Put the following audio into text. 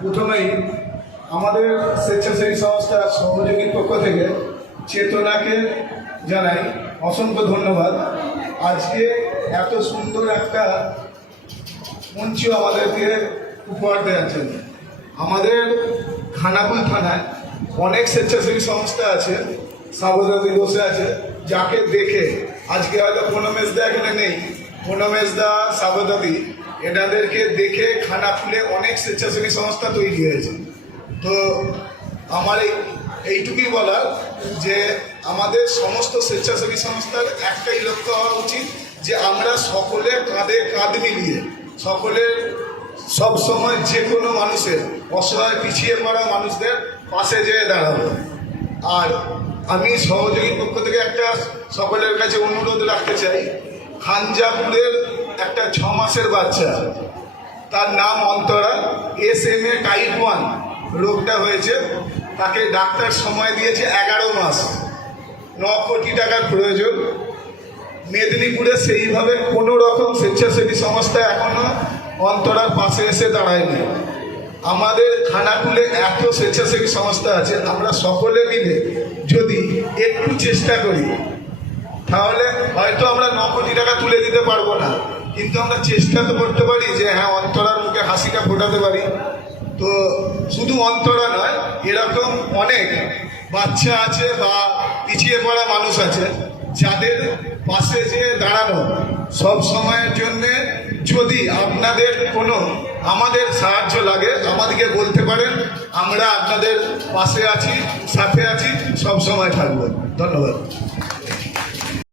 প্রথমেই আমাদের স্বেচ্ছাসেবী সংস্থা সহযোগীর পক্ষ থেকে চেতনাকে জানাই অসংখ্য ধন্যবাদ। আজকে এত সুন্দর একটা মঞ্চ আমাদেরকে উপহার দেওয়ার। আমাদের খানাকুল থানায় অনেক স্বেচ্ছাসেবী সংস্থা আছে, সাবধানী বসে আছে, যাকে দেখে আজকে হয়তো প্রণমেশদা এখানে নেই, প্রণমেশদা সাবধানী এনাদেরকে দেখে খানাকুলে অনেক স্বেচ্ছাসেবী সংস্থা তৈরি হয়েছে। তো আমার এইটুকুই বলার যে আমাদের সমস্ত স্বেচ্ছাসেবী সংস্থার একটাই লক্ষ্য হওয়া উচিত যে আমরা সকলে কাঁধে কাঁধ মিলিয়ে সকলের সব সময় যে কোনো মানুষের অসহায় পিছিয়ে পড়া মানুষদের পাশে যেয়ে দাঁড়াবো। আর আমি সহযোগীর পক্ষ থেকে একটা সকলের কাছে অনুরোধ রাখতে চাই, খানজাপুরের একটা 6 মাসের বাচ্চা, তার নাম অন্তরা, SMA টাইপ 1 রোগটা হয়েছে, তাকে ডাক্তার সময় দিয়েছে 11 মাস, 9 কোটি টাকার প্রয়োজন। মেদিনীপুরে সেইভাবে কোনো রকম স্বেচ্ছাসেবী সংস্থা এখনো অন্তরার পাশে এসে দাঁড়ায়নি। আমাদের খানাকুলে এত স্বেচ্ছাসেবী সংস্থা আছে, আমরা সকলে মিলে যদি একটু চেষ্টা করি তাহলে হয়তো আমরা 9 কোটি টাকা তুলে দিতে পারবো না, কিন্তু আমরা চেষ্টা তো করতে পারি যে হ্যাঁ অন্তরার মুখে হাসিটা ফোটাতে পারি। তো শুধু অন্তরা নয়, এরকম অনেক বাচ্চা আছে বা পিছিয়ে পড়া মানুষ আছে যাদের পাশে যে দাঁড়ানো সব সময়ের জন্যে। যদি আপনাদের কোনো আমাদের সাহায্য লাগে আমাদেরকে বলতে পারেন, আমরা আপনাদের পাশে আছি, সাথে আছি, সব সময় থাকবো। ধন্যবাদ।